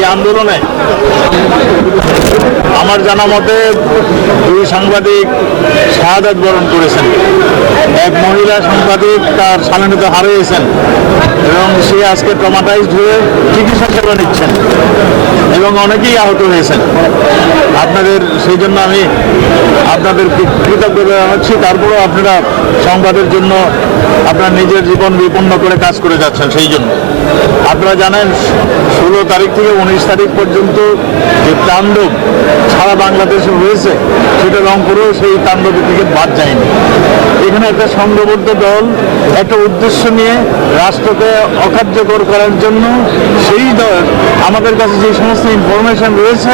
এই আন্দোলনে আমার জানা মতে দুই সাংবাদিক শাহাদাত বরণ করেছেন। এক মহিলা সাংবাদিক তার স্বাধীনতা হারিয়েছেন এবং সে আজকে ট্রমাটাইজড হয়ে চিকিৎসা সেবা নিচ্ছেন এবং অনেকেই আহত হয়েছেন। আপনাদের সেই জন্য আমি আপনাদের কৃতজ্ঞতা জানাচ্ছি। তারপরেও আপনারা সংবাদের জন্য আপনার নিজের জীবন বিপন্ন করে কাজ করে যাচ্ছেন সেই জন্য। আপনারা জানেন, ষোলো তারিখ থেকে উনিশ তারিখ পর্যন্ত যে তাণ্ডব সারা বাংলাদেশে রয়েছে সেটা রংপুরেও সেই তাণ্ডব থেকে বাদ যায়নি। এখানে একটা সংঘবদ্ধ দল, একটা উদ্দেশ্য নিয়ে রাষ্ট্রকে অকার্যকর করার জন্য সেই দল আমাদের কাছে যে সমস্ত ইনফরমেশন রয়েছে,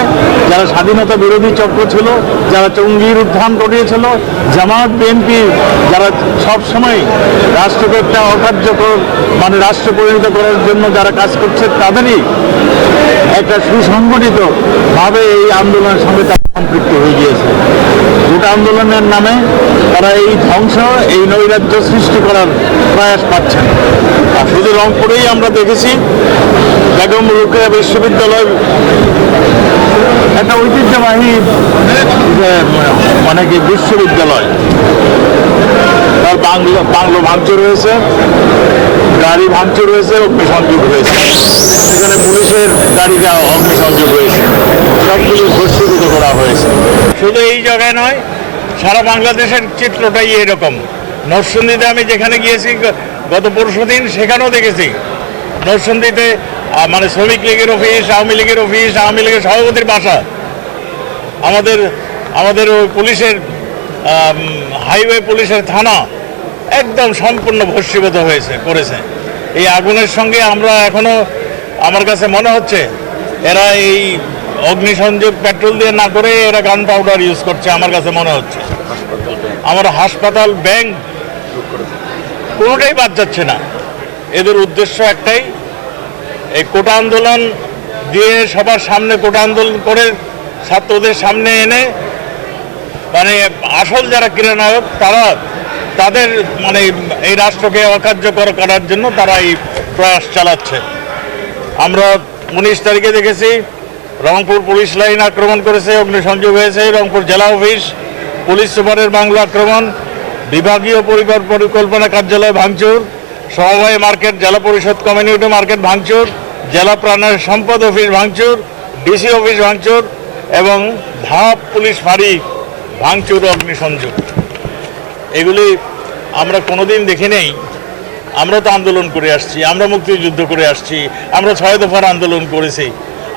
যারা স্বাধীনতা বিরোধী চক্র ছিল, যারা টঙ্গির উত্থান ঘটিয়েছিল, জামাত বিএনপি যারা সব সবসময় রাষ্ট্রকে একটা অকার্যকর মানে রাষ্ট্র পরিণত করার জন্য যারা কাজ করছে, তাদেরই একটা সুসংগঠিত ভাবে এই আন্দোলনের সঙ্গে সম্পৃক্ত হয়ে গিয়েছে। গোটা আন্দোলনের নামে তারা এই ধ্বংস, এই নৈরাজ্য সৃষ্টি করার প্রয়াস পাচ্ছেন আর শুধু রংপুরেই আমরা দেখেছি, বেগম রুকেয়া বিশ্ববিদ্যালয় একটা ঐতিহ্যবাহী মানে কি, বিশ্ববিদ্যালয়। তার বাংলো বাংলো ভাঙচুর হয়েছে, গাড়ি ভাঙচুর হয়েছে, অগ্নিসংযোগ হয়েছে। সেখানে পুলিশের গাড়িটা অগ্নিসংযোগ হয়েছে। সবগুলি করা হয়েছে। শুধু এই জায়গায় নয়, সারা বাংলাদেশের চিত্রটাই এরকম। নরসিংদীতে আমি যেখানে গিয়েছি গত পরশু দিন সেখানেও দেখেছি। নরসিংদীতে মানে শ্রমিক লীগের অফিস, আওয়ামী লীগের অফিস, আওয়ামী লীগের সভাপতির বাসা। আমাদের আমাদের ওই পুলিশের হাইওয়ে পুলিশের থানা একদম সম্পূর্ণ ভস্মীভূত হয়েছে, করেছে। এই আগুনের সঙ্গে আমরা এখনও, আমার কাছে মনে হচ্ছে, এরা এই অগ্নিসংযোগ পেট্রোল দিয়ে না করে এরা গান পাউডার ইউজ করছে, আমার কাছে মনে হচ্ছে। আমার হাসপাতাল ব্যাংক কোনোটাই বাদ যাচ্ছে না। এদের উদ্দেশ্য একটাই, এই কোটা আন্দোলন দিয়ে সবার সামনে কোটা আন্দোলন করে ছাত্রদের সামনে এনে মানে আসল যারা ক্রীড়ানায়ক, তারা তাদের মানে এই রাষ্ট্রকে অকার্যকর করার জন্য তারা এই প্রয়াস চালাচ্ছে। আমরা উনিশ তারিখে দেখেছি রংপুর পুলিশ লাইন আক্রমণ করেছে, অগ্নিসংযোগ হয়েছে, রংপুর জেলা অফিস, পুলিশ সুপারের বাংলা আক্রমণ, বিভাগীয় পরিবার পরিকল্পনা কার্যালয় ভাঙচুর, সমবায় মার্কেট, জেলা পরিষদ কমিউনিটি মার্কেট ভাঙচুর, জেলা প্রাণের সম্পদ অফিস ভাঙচুর, ডিসি অফিস ভাঙচুর এবং ধাপ পুলিশ ফাঁড়ি ভাঙচুর অগ্নিসংযোগ। এগুলি আমরা কোনোদিন দেখি নেই। আমরা তো আন্দোলন করে আসছি, আমরা মুক্তিযুদ্ধ করে আসছি, আমরা ছয় দফার আন্দোলন করেছি।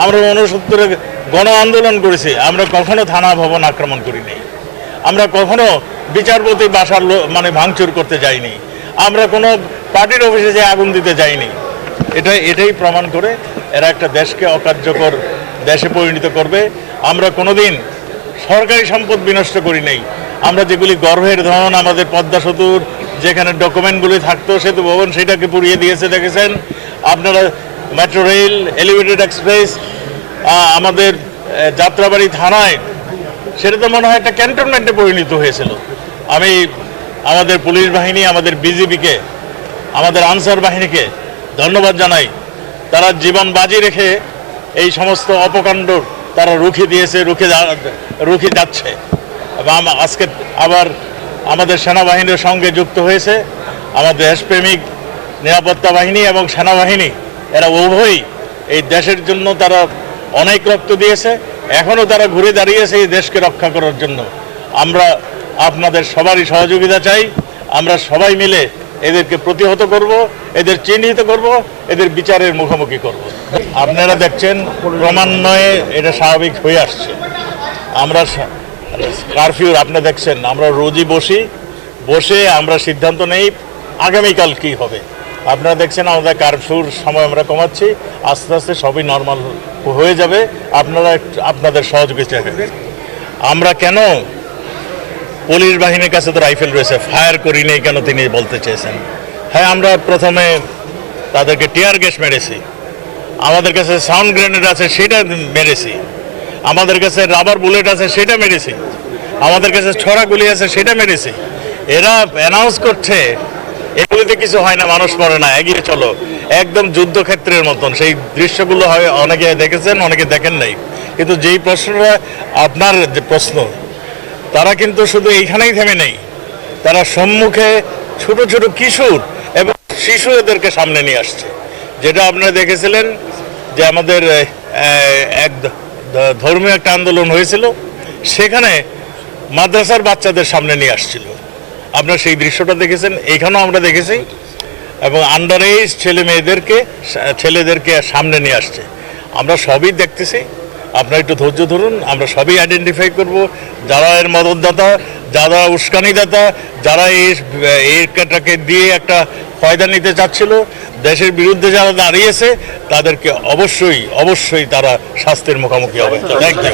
আমরা ঊনসত্তরে গণ আন্দোলন করেছি, আমরা কখনো থানা ভবন আক্রমণ করিনি। আমরা কখনো বিচারপতি বাসার মানে ভাঙচুর করতে যাইনি। আমরা কোনো পার্টির অফিসে যে আগুন দিতে যাইনি। এটা, এটাই প্রমাণ করে এরা একটা দেশকে অকার্যকর দেশে পরিণত করবে। আমরা কোনোদিন সরকারি সম্পদ বিনষ্ট করি নাই। আমরা যেগুলি গর্ভের ধন, আমাদের পদ্মা সেতুর যেখানে ডকুমেন্টগুলি থাকতো, সেতু ভবন সেটাকে পুড়িয়ে দিয়েছে, দেখেছেন? আপনারা মেট্রো রেল, এলিভেটেড এক্সপ্রেস আমাদের যাত্রাবাড়ি থানায়, সেটা তো মনে হয় একটা ক্যান্টনমেন্টে পরিণত হয়েছিল। আমি আমাদের পুলিশ বাহিনী, আমাদের বিজিবিকে, আমাদের আনসার বাহিনীকে ধন্যবাদ জানাই। তারা জীবন বাজি রেখে এই সমস্ত অপকাণ্ড তারা রুখে দিয়েছে, রুখে রুখে যাচ্ছে। এবং আজকে আবার আমাদের সেনাবাহিনীর সঙ্গে যুক্ত হয়েছে। আমাদের দেশপ্রেমিক নিরাপত্তা বাহিনী এবং সেনাবাহিনী এরা উভয়ই এই দেশের জন্য তারা অনেক রক্ত দিয়েছে এখনও তারা ঘুরে দাঁড়িয়েছে এই দেশকে রক্ষা করার জন্য। আমরা আপনাদের সবারই সহযোগিতা চাই, আমরা সবাই মিলে এদেরকে প্রতিহত করব, এদের চিহ্নিত করব, এদের বিচারের মুখোমুখি করব। আপনারা দেখছেন, ক্রমান্বয়ে এটা স্বাভাবিক হয়ে আসছে। আমরা কারফিউ, আপনি দেখছেন, আমরা রোজই বসি, বসে আমরা সিদ্ধান্ত নেই, আগামীকাল কি হবে। আপনারা দেখছেন আমাদের কারফিউর সময় আমরা কমাচ্ছি। আস্তে আস্তে সবই নর্মাল হয়ে যাবে। আপনারা আপনাদের সহযোগিতা। আমরা কেন পুলিশ বাহিনীর কাছে তো রাইফেল রয়েছে, ফায়ার করি নেই কেন তিনি বলতে চেয়েছেন? হ্যাঁ আমরা প্রথমে তাদেরকে টিয়ার গ্যাস মেরেছি। আমাদের কাছে সাউন্ড গ্রেনেড আছে, সেটা মেরেছি। আমাদের কাছে রাবার বুলেট আছে, সেটা মেরেছি। আমাদের কাছে ছড়া গুলি আছে, সেটা মেরেছি। এরা অ্যানাউন্স করছে এগুলিতে কিছু হয় না, মানুষ মরে না, এগিয়ে চলো। একদম যুদ্ধক্ষেত্রের মতন। সেই দৃশ্যগুলো হয়, অনেকে দেখেছেন, অনেকে দেখেন নাই। কিন্তু যেই প্রশ্নটা আপনার যে প্রশ্ন, তারা কিন্তু শুধু এইখানেই থেমে নেই। তারা সম্মুখে ছোট ছোট কিশোর এবং শিশু এদেরকে সামনে নিয়ে আসছে। যেটা আপনারা দেখেছিলেন যে আমাদের এক ধর্মীয় একটা আন্দোলন হয়েছিল, সেখানে মাদ্রাসার বাচ্চাদের সামনে নিয়ে আসছিল। আপনারা সেই দৃশ্যটা দেখেছেন, এইখানেও আমরা দেখেছি। এবং আন্ডার এজ ছেলে মেয়েদেরকে, ছেলেদেরকে সামনে নিয়ে আসছে। আমরা সবই দেখতেছি, আপনারা একটু ধৈর্য ধরুন, আমরা সবই আইডেন্টিফাই করব। যারা এর মদতদাতা, যারা উস্কানিদাতা, যারা এই এইটাকে দিয়ে একটা ফয়দা নিতে চাচ্ছিল, দেশের বিরুদ্ধে যারা দাঁড়িয়েছে, তাদেরকে অবশ্যই অবশ্যই তারা শাস্তির মুখোমুখি হবে। Thank you